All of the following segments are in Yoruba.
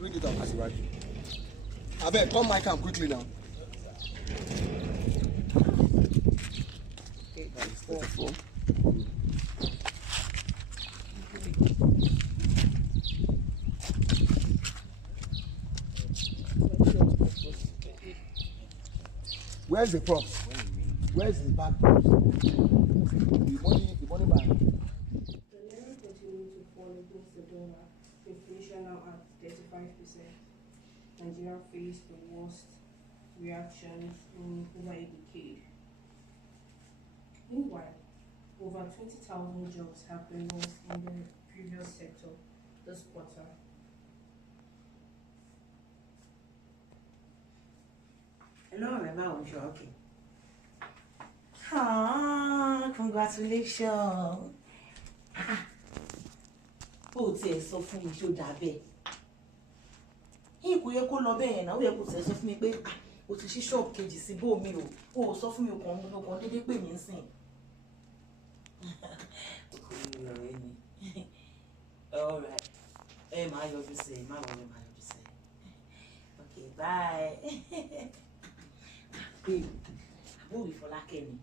Bring it up as you right. I bet come my camp quickly now. 34. Where's the props? Where's the bag props? The money bag. The naira continued to fall against the dollar. Inflation now at 35%. Nigeria faced the worst reactions in over a decade. Meanwhile, over 20,000 jobs have been lost in the previous sector this quarter. Hello, Mama. I'm joking. Ah, congratulations. Oh, it's so funny. You da be. He kò yẹ kó lọ bẹ́ẹ̀ náà. Ó yẹ kó tẹ̀ sọ fún mi pé o ti ṣí shop kejì sí bó mi o. O sọ fún mi o kàn dédé pè mí nsìn. All right. Má yọjú sí, má wọlé, má yọjú sí. Okay, bye. Babe, àbúrò Ìfọlákẹ́ ni.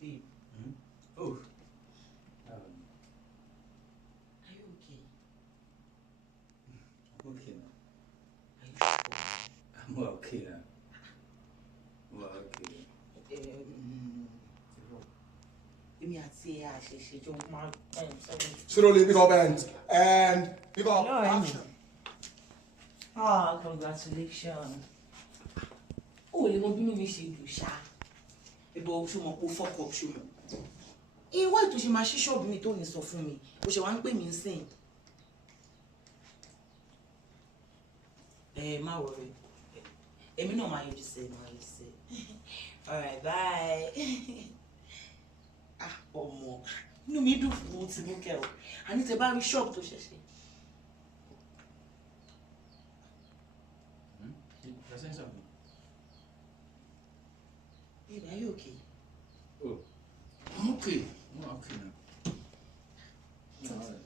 Babe. Oh. Are you okay? I'm okay now. Are you sure? I'm okay now. I'm okay. Èmi àti àṣẹṣe jọ máa Slowly pick up and pick up. No, Action. Ah, congratulations. Oh, le mo bínú mi ṣe dùn ṣá. Ebo ṣó mọ̀ kó fuck up ṣó mọ̀. Ìwọ ètò ṣe máa ṣí shop mi tó ní sọ fún mi. Ó ṣe wá ń pè mí nsìn. Má worry. Èmi náà máa yọjú sí, máa yọjú sí. All right, bye. Ah, ọmọ. Inú mi dùn fún ti mú kẹ́ o. Àní tẹ́ bá rí shop tó ṣẹ̀ṣẹ̀. You're saying something? Babe, are you okay? Oh. I'm okay. I'm okay now. Yeah, all right.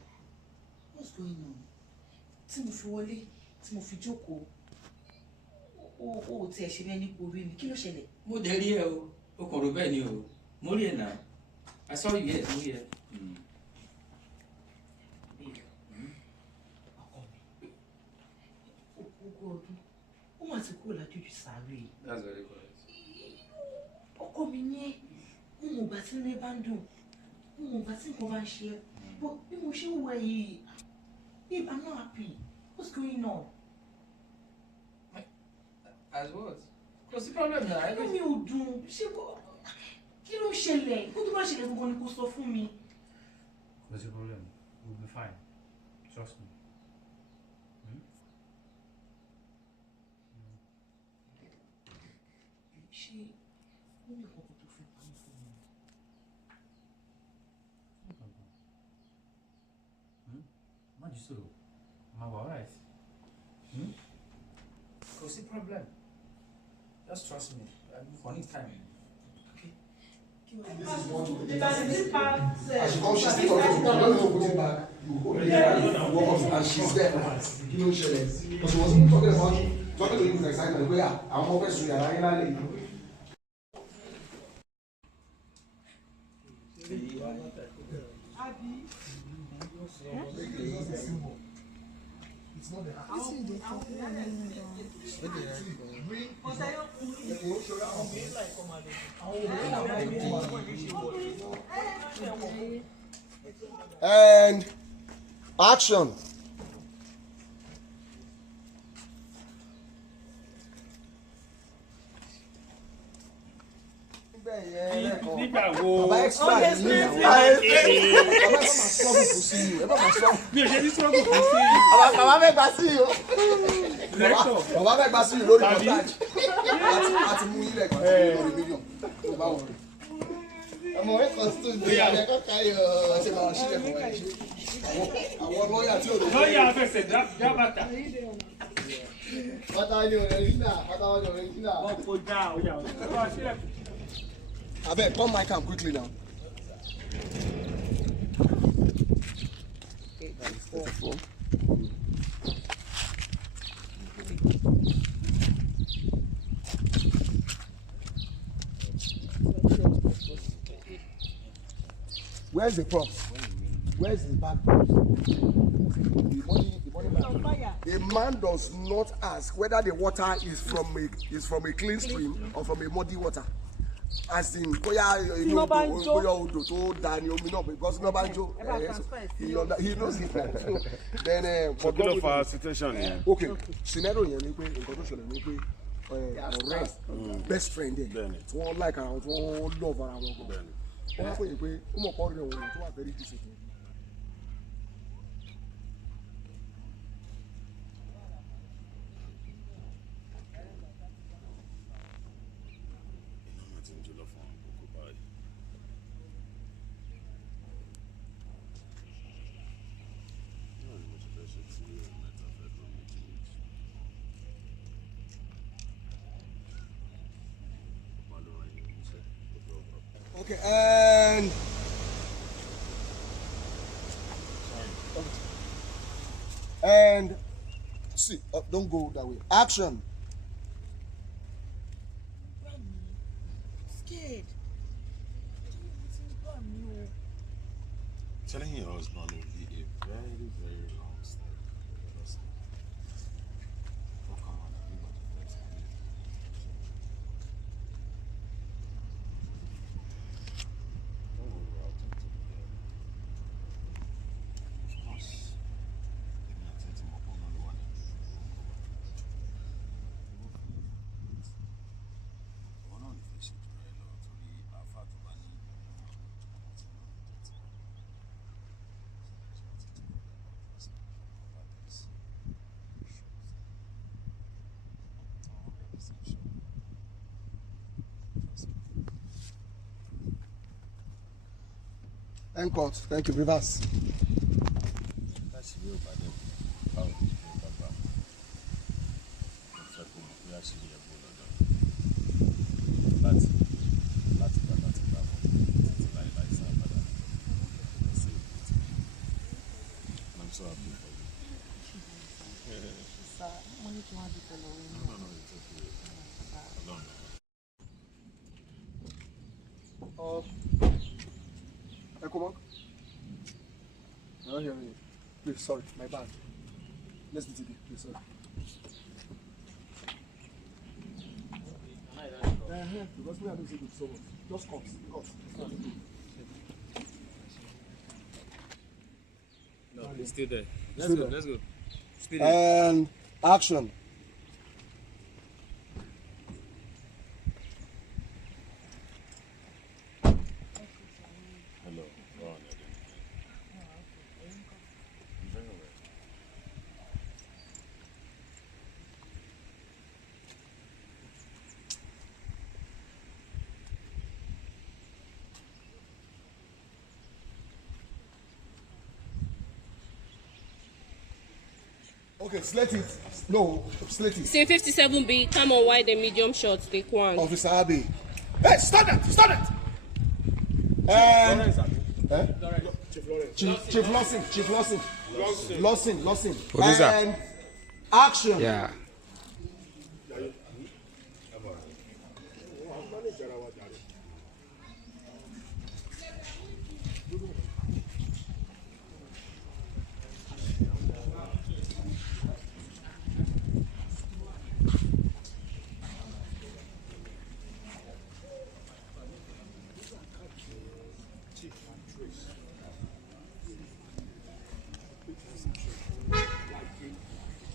What's going on? Tí mo fi wọlé, tí mo fi jókòó. O tí ẹ ṣe bẹ́ẹ̀ ní orí mi. Kí ló ṣẹlẹ̀? Mo dẹ̀ rí ẹ o. O kàn rò bẹ́ẹ̀ ni o. Mo rí ẹ náà. I saw you here. Mo rí ẹ. Babe. Ọkọ mi. Ogún ọdún. Ó mà ti kúrò lájújù sáré. That's very correct. Ọkọ mi ní ẹ́. Mo mọ̀ ìgbà tí ilé bá ń dùn. Mo mọ̀ ìgbà tí nǹkan bá ń ṣe ẹ́. But bí mo ṣe ń wọ yìí. Babe, I'm not happy. What's going on? As what? What's the problem now? Inú mi ò dùn. Ṣé kí ló ṣẹlẹ̀? Kó tó bá ṣẹlẹ̀ gbogbo ni kó sọ fún mi. What's the problem? We'll be fine. Trust me. Ṣé ó ní ọkọ̀ tó fi pamọ́ fún mi? Má jí sọ̀rọ̀. Má wà alright. What's the problem? Just trust me. For next time. Okay. This is one. As she comes, she's still talking. You don't know put it back. You open it back. You walk up and she's there. You know she is. Because she was talking to you with excitement. Where I'm always to your It's not the and action. Nígbà wo? Bàbá extra ni mi náà. Bàbá máa struggle kò sí yìí. Bàbá máa struggle. Mi ò ṣe ní struggle kò sí. Bàbá fẹ́ gba sí yìí o. Director. Bàbá fẹ́ gba sí yìí lórí montage. Láti mú ilẹ̀ kan sí lórí mílíọ̀nù. Tó bá wọ̀n. Ọmọ ẹ̀kọ́ tó ń gbé ẹ̀kọ́ káyọ̀ ṣe máa ṣílẹ̀ fún ẹ̀ ṣe. Àwọn lọ́ọ̀yà tí ò lè. Lọ́ọ̀yà afẹsẹ̀ dá bàtà. Pátá ni original. Pátá ni original. Wọ́n kó já ọjà ọ̀sẹ̀. Abeg, come my camp quickly now. Where's the props? Where's the bad props? The money man. A man does not ask whether the water is from a clean stream or from a muddy water. As in, bóyá odò tó dá ní omi náà, because no banjo. He knows it. So then, so kí ló fa situation yẹn? Okay, scenario yẹn ni pé nǹkan tó ṣẹlẹ̀ ni pé ọ̀rẹ́ best friend ẹ̀ tí wọ́n like ara wọn tí wọ́n love ara wọn gan. Wọ́n á pè é pé ó mọ̀ kọ́ rẹ̀ wọ́n tó wà very disciplined. Okay, and see, don't go that way. Action. Scared. Telling your husband will be a very, very long step. End court. Thank you. Reverse. Come on. I'm not hearing you. Please, sorry, my bad. Let's be together, please, sorry. Because me, I don't say good so much. Just comes. No, it's still there. Let's go. Speed and action. Okay, slate it. No, slate it. Scene 57B, come on wide and medium shots, take one. Officer Abbey. Hey, stop that! Stop it! And Chief Lawson. And action. Yeah.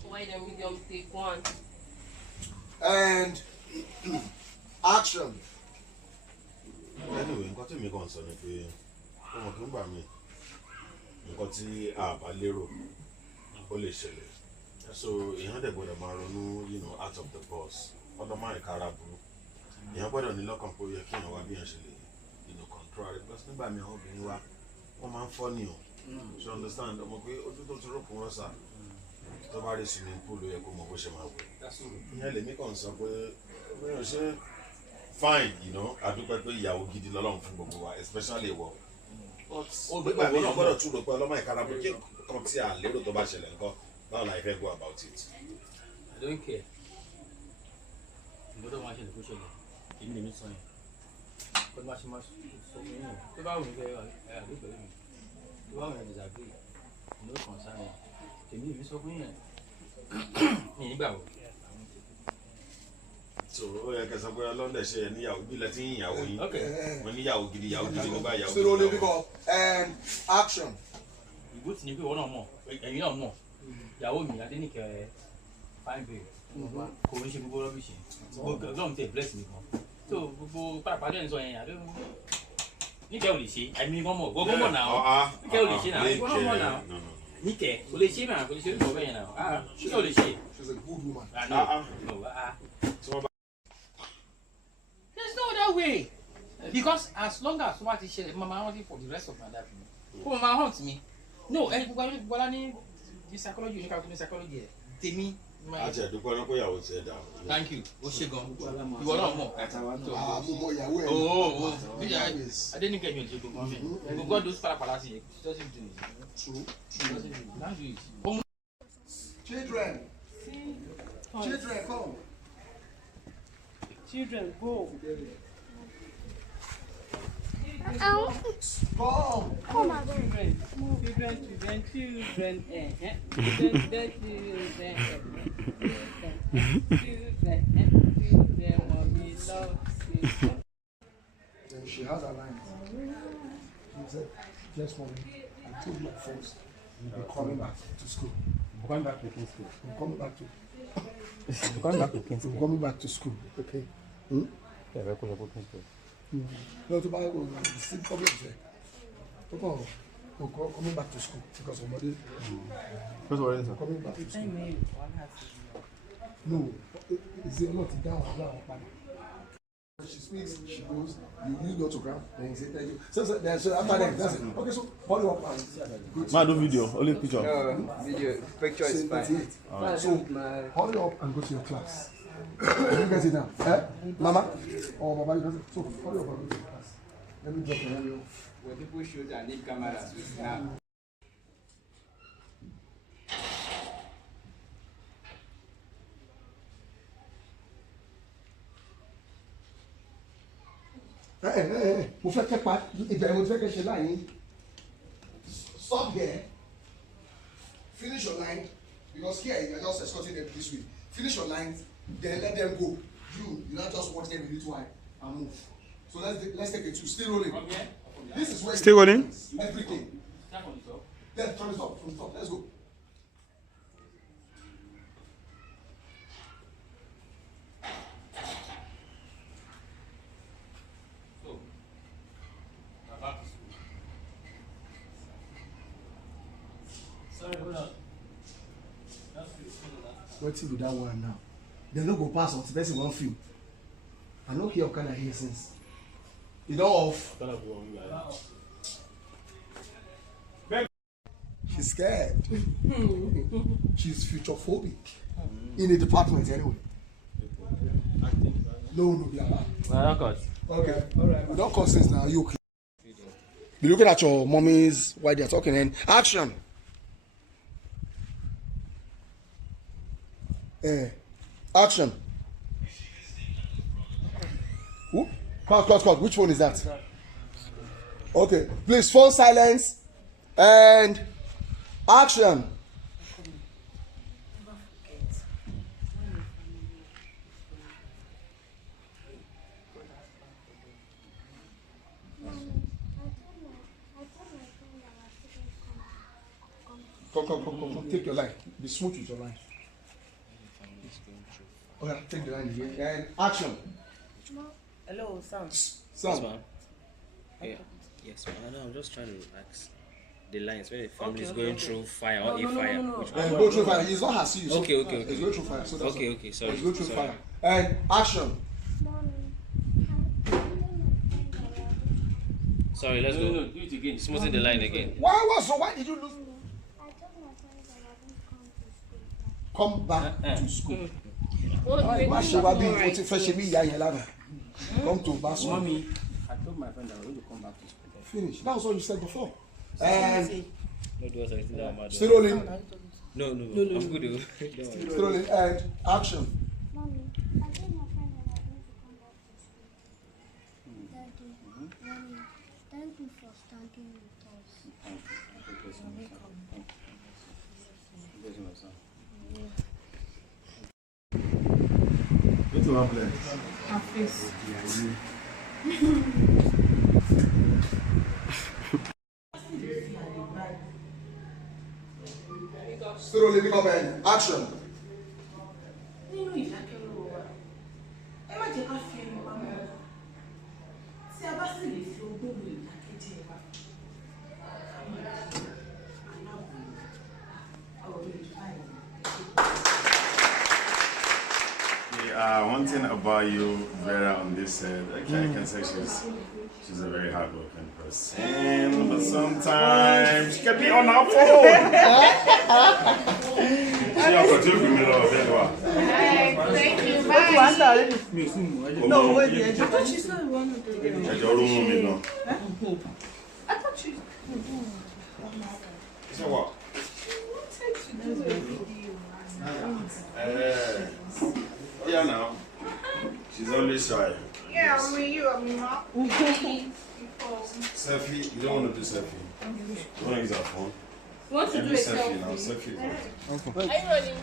Wide and medium, take one. And action. Anyway, nǹkan tí mi kàn sọ ni pé ọmọ kí n gbà mí nǹkan tí a bá lérò ó lè ṣẹlẹ̀. So èèyàn dẹ̀ gbọ́dọ̀ máa ronú, out of the box. Ọ̀dọ̀ máa ń kára burú. Èèyàn gbọ́dọ̀ ní lọ́kàn pé ó yẹ kí èèyàn wá bí èèyàn ṣe lè control rẹ̀. Because nígbà míì àwọn obìnrin wa wọ́n máa ń fọ́ ni o. So understand ọmọ pé ojú tó ti rọ́pò wọn sà tó bá rí swimming pool ó yẹ kó mọ bó ṣe máa wẹ̀. Ìyẹn lèmi kàn sọ pé mi ò ṣe fine, àdúpẹ́ pé ìyàwó gidi lọ́lọ́run fún gbogbo wa, especially ìwọ. Nígbà míì gbọ́dọ̀ tún rò pé ọlọ́mọ ìkara bó kí nǹkan tí a lérò tó bá ṣẹlẹ̀ nǹkan báwo la ìfẹ́ go about it. I don't care. Ìgbọ́dọ̀ máa ṣẹlẹ̀ kó ṣẹlẹ̀, èmi lèmi sọ yẹn. But much so many. The bow is very look at me. The bow is agree. No concern. The new is so many. So ó yẹ kẹsàn pé ọlọ́dẹ ṣe níyàwó bí lẹ́tí ìyàwó yín wọn níyàwó gidi ló bá yàwó. Still only because action. Ìbò tí ní pé wọ́n náà mọ̀ ẹ̀yin náà mọ̀ ìyàwó mi Adéníkẹ́ fine babe kò ń ṣe gbogbo rọ́bìṣì gbogbo ọlọ́run tẹ̀ bless mi kan so gbogbo pàápàá ẹ̀ ń sọ yẹn àdó Níkẹ́ ò lè ṣe àìmí gan mọ̀ gbogbo mọ̀ náà Níkẹ́ ò lè ṣe náà gbogbo mọ̀ náà Níkẹ́ ò lè ṣe náà kò lè ṣe nígbà bẹ́ẹ̀ náà Níkẹ́ ò lè ṣe. She's a good woman. There's no other way because as long as what is shared mama hunting for the rest of my life mama hunt me no ẹni gbogbo ala ní the psychology oníkà tó ní psychology ẹ tèmi. àti ẹ̀dùnkọ́ ló kó ìyàwó tiẹ̀ dà. Thank you o ṣe gan ìwọ náà mọ̀. mo mọ ìyàwó ẹ. ooo Adéníkẹ́ mi ò ṣe gbogbo ọ̀fẹ́ gbogbo ọdún pàlàpàlà sí yẹ she doesn't do it. True. She doesn't do it. Children, come. Children, go. Come. Then she has a line. She said, yes, mommy, I told you first, you'll be coming back to school. Going back to King's School. I'm coming back to Going back to King's School. I'm coming back to school, okay? Hmm? Yeah, we're going to King's School. No, to buy the same problem there. Coming back to school because somebody coming back to school. No, is it not down? She speaks, she goes, you use autograph, then you say thank you. So after that, that's it. Okay, so follow up and Ma, do video, only picture. No, video, picture is fine. So hurry up and go to your class. You guys sit down. Eh? Mama? Or Baba, you guys so hurry up and go to your class. Let me drop your hand off. When people shoot, I need cameras now. Mo fẹ́ kẹ́ pa ìbẹ̀rẹ̀ mo fẹ́ kẹ́ ṣe láàyè. Stop here. Finish your line because here you are just escorting them this way. Finish your lines, then let them go. You not just watch them a little while and move. So let's take a two. Still rolling. This is where Still rolling. Everything. Then turn it up from the top. Let's go. Wetin be that one now? They no go pass until person wan film. I no hear Okada here since. You don off. She's scared. She's future phobic. In a department anyway. No, be allowed. Okay. Alright. We don't call since now. You okay? Be looking at your mummies while they're talking and action. Action. Who? Cut. Which one is that? Okay. Please, phone silence and action. Come. Take your line. Be smooth with your line. Okay, take the line again. And action. Hello, Sam. Sam. Yeah. Yes, I know. I'm just trying to ask the lines when the family is going through fire or a fire. Which one? Go through fire. He's not has you. Okay. He's going through fire. So that's Okay. Sorry. He's going through fire. And action. Sorry. Let's go. Do it again. Smoothing the line again. Why did you lose? Come back to school. Má ṣe wá bí o ti fẹ́ ṣe bí ìyá yẹn lánàá. Come to Basu. Mommy, I told my friend that we're going to come back to school. Finish. That was what you said before. And No, do anything that matters. still rolling. No. I'm good. Still rolling. And action. Mommy, I told my friend that I'm going to come back to school. That problem. Her face. Still only comment. Action. Nínú ìdákẹ́rọ̀ wa, ẹ má jẹ́ ká fi ẹnu wa mọ́. Tí a bá sì lè fi ogbóòlù ìdákẹ́jẹ́ wa, ká máa ṣe aláàbò ọ̀rọ̀ ìdúbàyè. One thing about you, Vera, on this set, I can say she's a very hardworking person, but sometimes she can be on her phone. She also took me a lot of Thank you. No, wait, I thought she said one of the I thought she... So what? Yeah, now. She's always shy. Yeah, I mean, you are not. Selfie? You don't want to do selfie? You want to use our phone? Want to do a selfie now? selfie? Selfie. Are you rolling?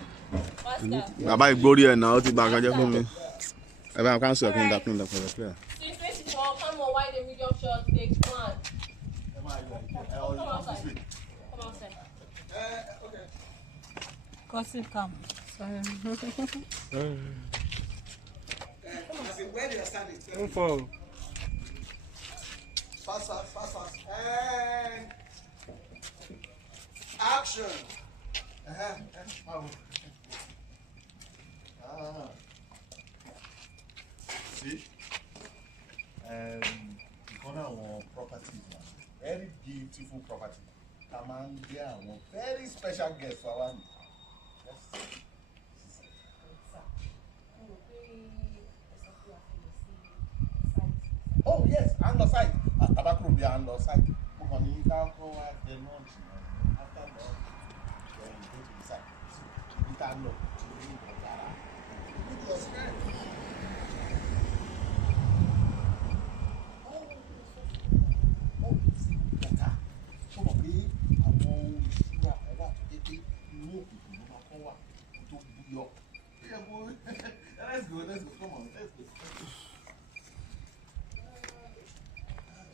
Bàbá ìgbórí ẹ̀ náà ó ti bà kan jẹ́ fún mi. Ẹ bá cancel clean that for the player. 324, come on, wide and medium shot, take one. Come outside. Come outside. Okay. Gossip, come. Sorry. Where did I stand it? Fast. And action. See, one of our properties, very beautiful property. Among there, very special guest for one. Oh yes, on the side. Tobacco will be on the side. We're going to go at the lunch. After lunch, then you go to the side. So, we can look to the Let's go. Come on, let's go.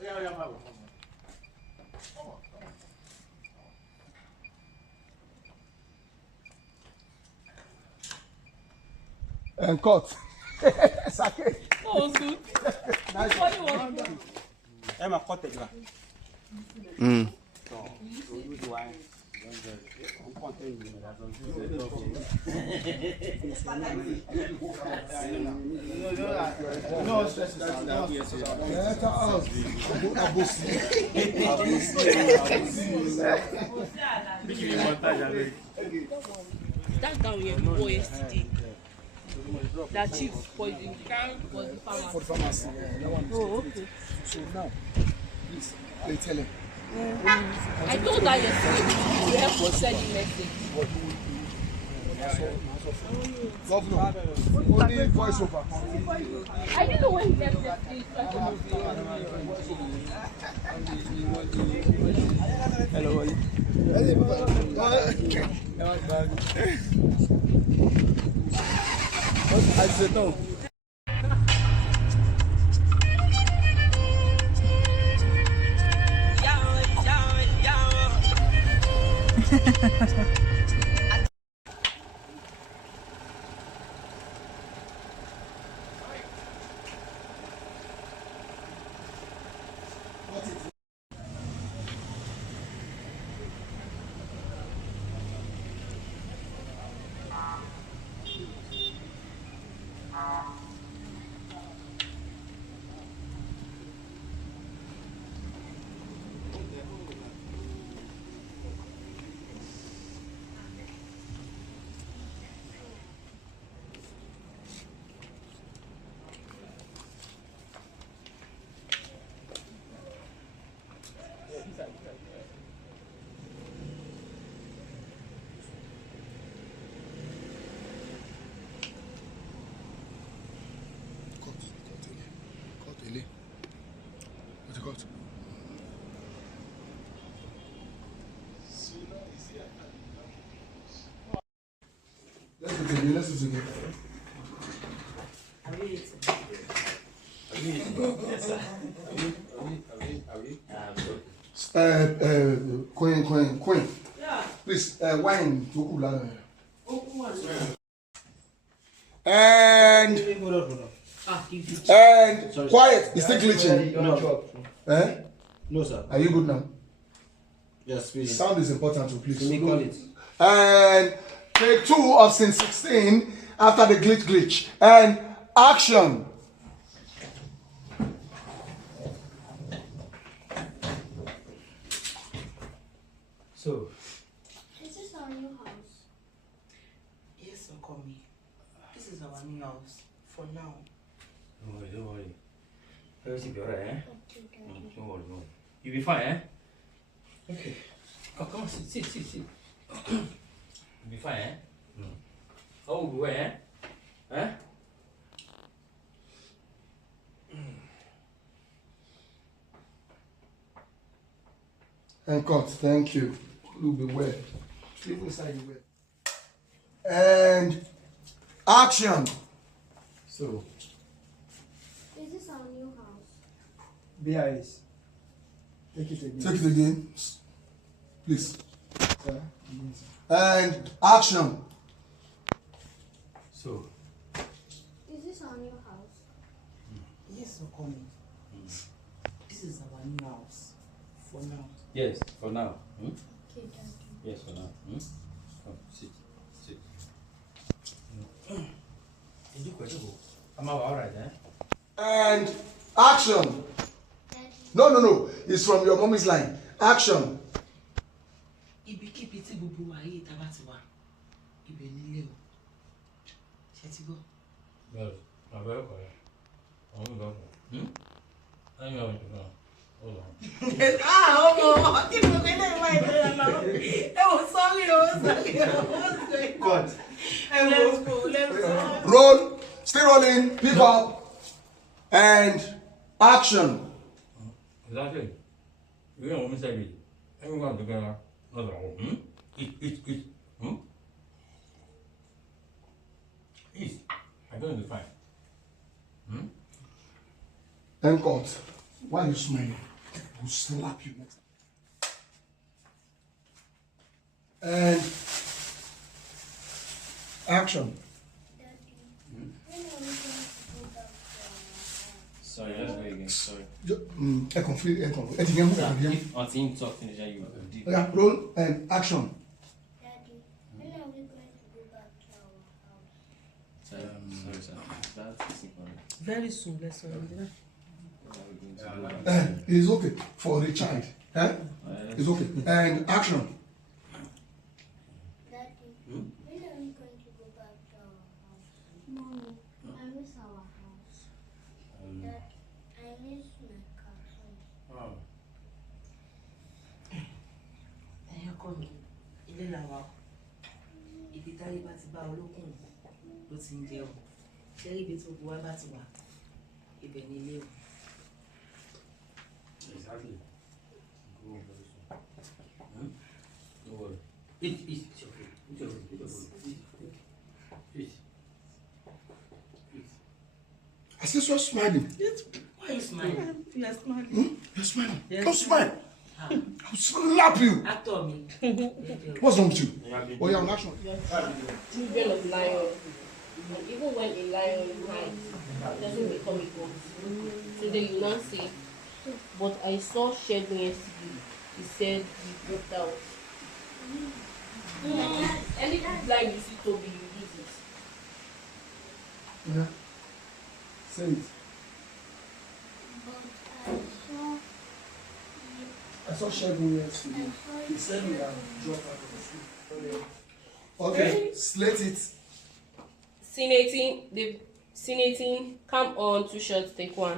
Yeah, come on. And cut. Sake. Oh, good. Nice. What do you want? I'm a cottage. No stress. That guy we wore yesterday. That chief poison was the pharmacy. For the pharmacy. Oh, okay. So now, please, tell him. I told her yesterday to help us send the message. Governor, only voice over. I didn't know when he left yesterday. Hello, Wally. I said no. Let's do it again. Yes, sir. Are we? Queen. Yeah. Please, wine. And quiet. It's still glitching. No. Eh? No, sir. Are you good now? Yes, please. Sound is important, so please. Let me call it. And take 2 of scene 16 after the glitch. And action. So, Is this our new house? Yes, call me. This is our new house for now. don't worry. Everything be alright, eh? Okay, Daddy. Don't worry. You'll be fine, eh? Okay. Come on, sit. You'll be fine, eh? Oh, where, eh? Eh? And cut. Thank you. You'll be well. Sleep inside the well. And action. So, Is this our new house? BIS. Take it again. Take it again. Please. Sir. And action. so. Is this our new house? Yes, call me. This is our new house for now. Yes, for now. Okay, Daddy. Yes, for now. Come, sit. I'm alright, eh? And action. Daddy. No. It's from your mommy's line. Action. Ibikíbi tí gbogbo wa yìí tá bá ti wà, ibẹ̀ nílé o. Ṣé ti gbọ́? Yes, I'm very quiet. I'm going to I'm going to hold on. Ọmọ, kí ni mo gbé lẹ́yìn wáyé lọ́la náà? Sorry. God. Let's go. Roll. Still rolling. Pick up. And action. Exactly. You know what I'm saying? Everyone together. Another one. Eat. Eat. I'm going to be fine. And cut. Why are you smiling? I will slap you next time. And action. Daddy. When are we going to go back to our house? Sorry, let's go again. Sorry. Until you talk finish, you deep. Yeah, roll and action. Daddy, when are we going to go back to our house? Sorry, sir. That's simple. Very soon, let's go. It's okay for the child. It's okay. And action. Daddy, when are we going to go back to our house? Mommy, I miss our house. Dad, I miss my car. Ẹ̀yin ọkọ mi, ilé làwa o. Ibi táyé bá ti bá olókùn ló ti ń jẹun. Ṣé ibi tó bu wá bá ti wà? Ibẹ̀ ni ilé o. Exactly. Go on very soon. Don't worry. Eat. It's okay. Eat. I see you smiling. Why are you smiling? You're smiling. Don't smile. I'll slap you. Actor me. What's wrong with you? Oh, yeah, on action. Children of lions. And even when a lion hides, it doesn't become a goat. Today you now say, but I saw Shegun yesterday. He said he broke out. Anything blind you see Toby, you use it. Yeah. Say it. But I saw Shegun yesterday. He said we have dropped out of the school. Okay, slate it. Scene 18, come on, 2 shots, take 1.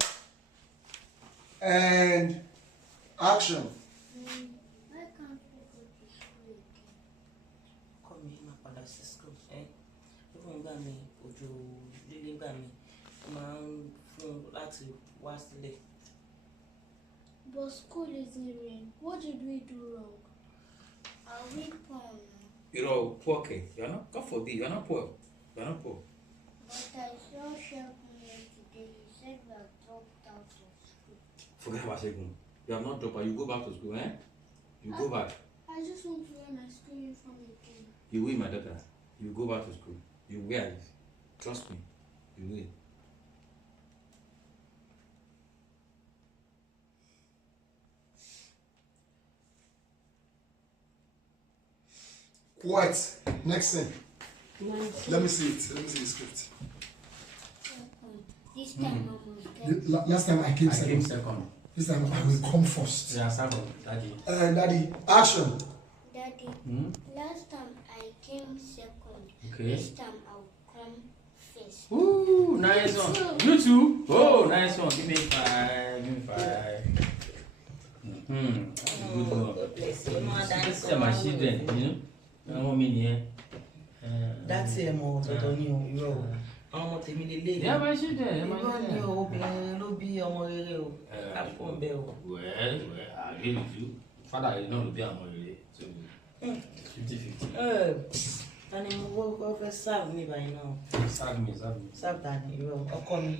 And action. Why can't we go to school again? Kọ́ mi máa padà sí school. Lókun gbà mí, òjò líle gbà mí, máa ń fún láti wá sílẹ̀. But school is in rain. What did we do wrong? Are we poor? You're poor, okay? You're not. God forbid. You're not poor. You're not poor. But I saw Shegun yesterday. He said we have dropped Forget about Segun. You have not dropped out. You go back to school, eh? You go back. I just want to wear my school uniform again. You will, my daughter. You go back to school. You wear it. Trust me. You will. Quiet. Next thing. Let me see it. Let me see the script. This time I was Last time I came I came second. This time I will come first. Yeah, second, Daddy. Daddy, action. Daddy, last time I came second. Okay. This time I'll come first. Ooh, nice one. You too? Oh, nice one. Give me 5. Give me 5. Good one. This is my children, you know? I want me here. That's it, mo. Tọ́tọ́ ni o, irọ́ o. Àwọn ọmọ tèmi lélẹ̀. Yeah, my children. Irọ́ ni o, obìnrin ló bí ọmọ rere o. Àpò ń bẹ o. Well, I agree with you. Father is not to be among you. So, 50-50. Tani mo kọ́kọ́ fẹ́ serve mi báyìí náà. Serve me. Serve tani, irọ́ ọkọ mi.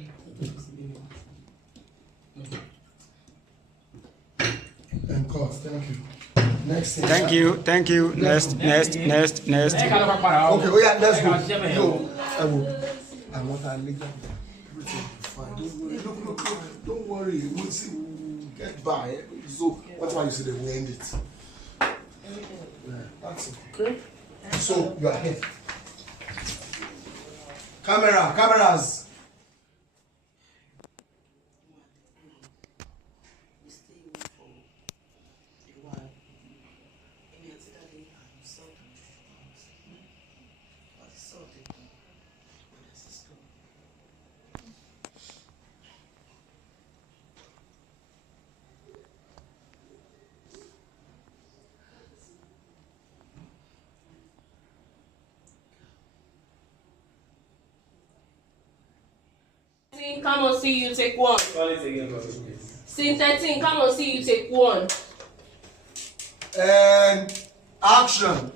And course, thank you. Next thing. Thank you. Next. Okay, oh yeah, let's go. Yo, I want that later. Everything will be fine. Don't worry. Look. Don't worry. We'll see. We'll get by. So, that's why you say they will end it. Yeah, that's okay. So, you are here. Cameras. Come on, see you take 1. Scene 13, come on, see you take 1. And action.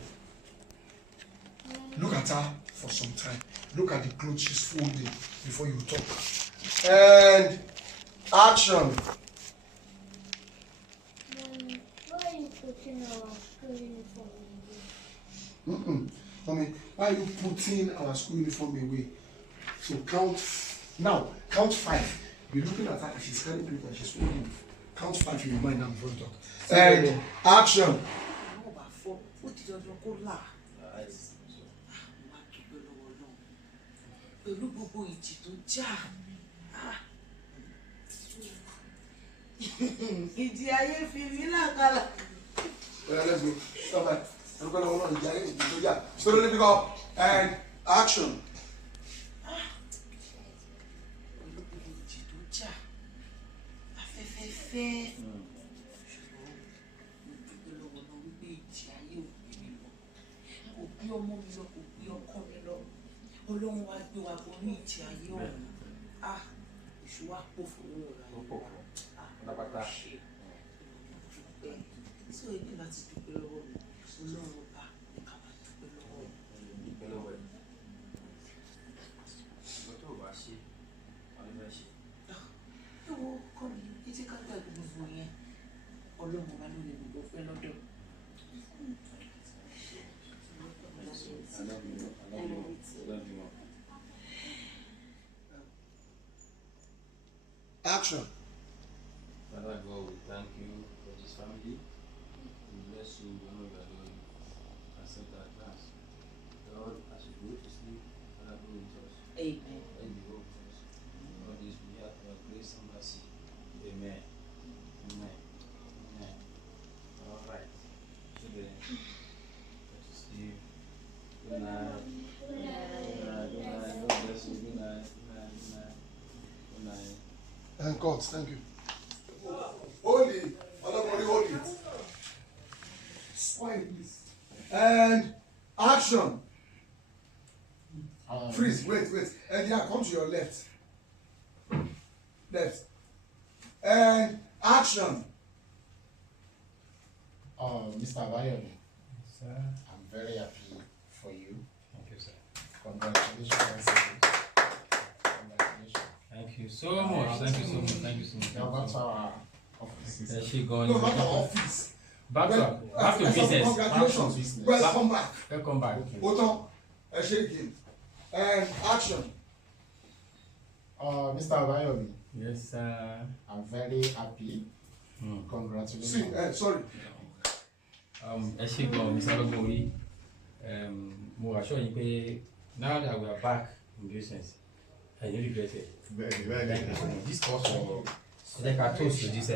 Look at her for some time. Look at the clothes she's folding before you talk. And action. Why are you putting our school uniform away? Mommy, why are you putting our school uniform away? So count 5. You're looking at her and she's carrying paper and she's folding. Count 5 in your mind now before you talk. And action. Pẹ̀lú gbogbo ìjì tó jà. Ìjì ayé fi mí lákàlà. Well, let's go. Stop that. I'm going to hold on. Yeah. Slowly pick up. And action. Pẹ̀lú gbogbo ìjì tó jà. Afẹ́fẹ́ fẹ́. Ṣùgbọ́n mo dúpẹ́ lọ́wọ́ náà wípé ìjì ayé ò gbé mi lọ. Kò gbé ọmọ mi lọ, kò gbé ọkọ mi lọ. Ọlọ́run wá gbé wa borí ìjì ayé ọ̀hún. Èṣù wá pòfò lọ́wọ́ rà yìí. Ṣé o ní láti dúpẹ́ lọ́wọ́ mi? Ọlọ́run ọba ní ká máa dúpẹ́ lọ́wọ́ mi. Dúpẹ́ lọ́wọ́ ẹ̀. Ìgbà tó o bá ṣe, wọ́n lè ṣe. Ewo kọ́ mi, etí ká gbàgbé gbogbo yẹn. Ọlọ́run ọba ló lè gbogbo fẹ́ lọ́dọ̀. Action. Father God, we thank you for this family. We bless you, we know you are doing. Accept our class. Lord, as you go to sleep, Father, go with us. Amen. Let me go with us. Lord, this we have your grace and mercy. Amen. All right. Children, let us sleep. Good night. God bless you. Good night. And God, thank you. Hold it. Hold it. Quiet, please. And action. Freeze. Wait. And yeah, come to your left. And action. Mr. Abayomi, Sir. I'm very happy for you. Thank you, sir. Congratulations. Thank you so much. Thank you so much. Now, that's our No, not our office. Back to business. Congratulations. Welcome back. Welcome back. Oton, again. And action. Mr. Abayomi. Yes, sir. I'm very happy. Congratulations. See, sorry. Mr. Logori, more assuring you now that we are back in business, I really regret it. This course for like I toast to this.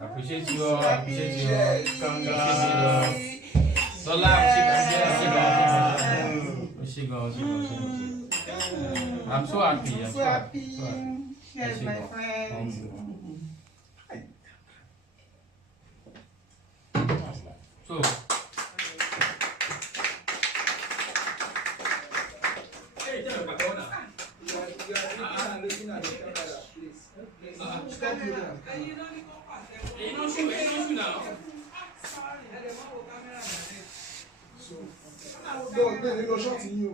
I appreciate you all. I'm so happy. I'm so happy. Yes, my friend. So, hey, tell me, Pacona. You are looking at the camera, please. Stop you there. You don't shoot now. No, shot in you.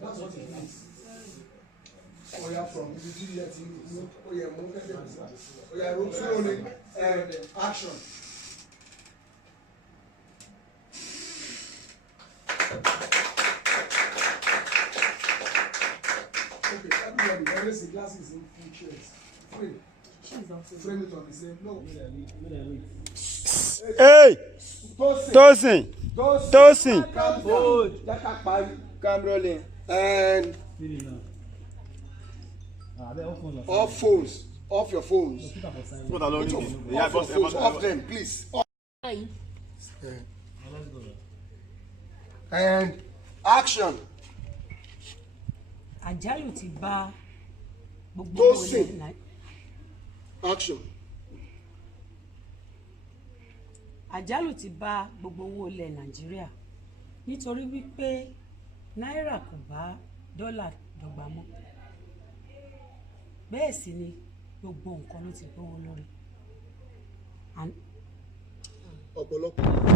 That's what it means. Oh, yeah, from the oh, yeah, oh, yeah, rolling and action. Okay, everybody, always the glasses in full chairs. Frame it on the same. No. Hey! Tosin! Cam rolling. And off phones. Off your phones. Off them, please. Off. And action. Àjálù ti bá gbogbo Tosin. Action. Àjálù ti bá gbogbo owó ilẹ̀ Nàìjíríà nítorí wípé náírà kò bá dọ́là dọ́gba mọ́. Bẹ́ẹ̀ sì ni gbogbo nǹkan ló ti gbówó lórí. Ọ̀pọ̀lọpọ̀.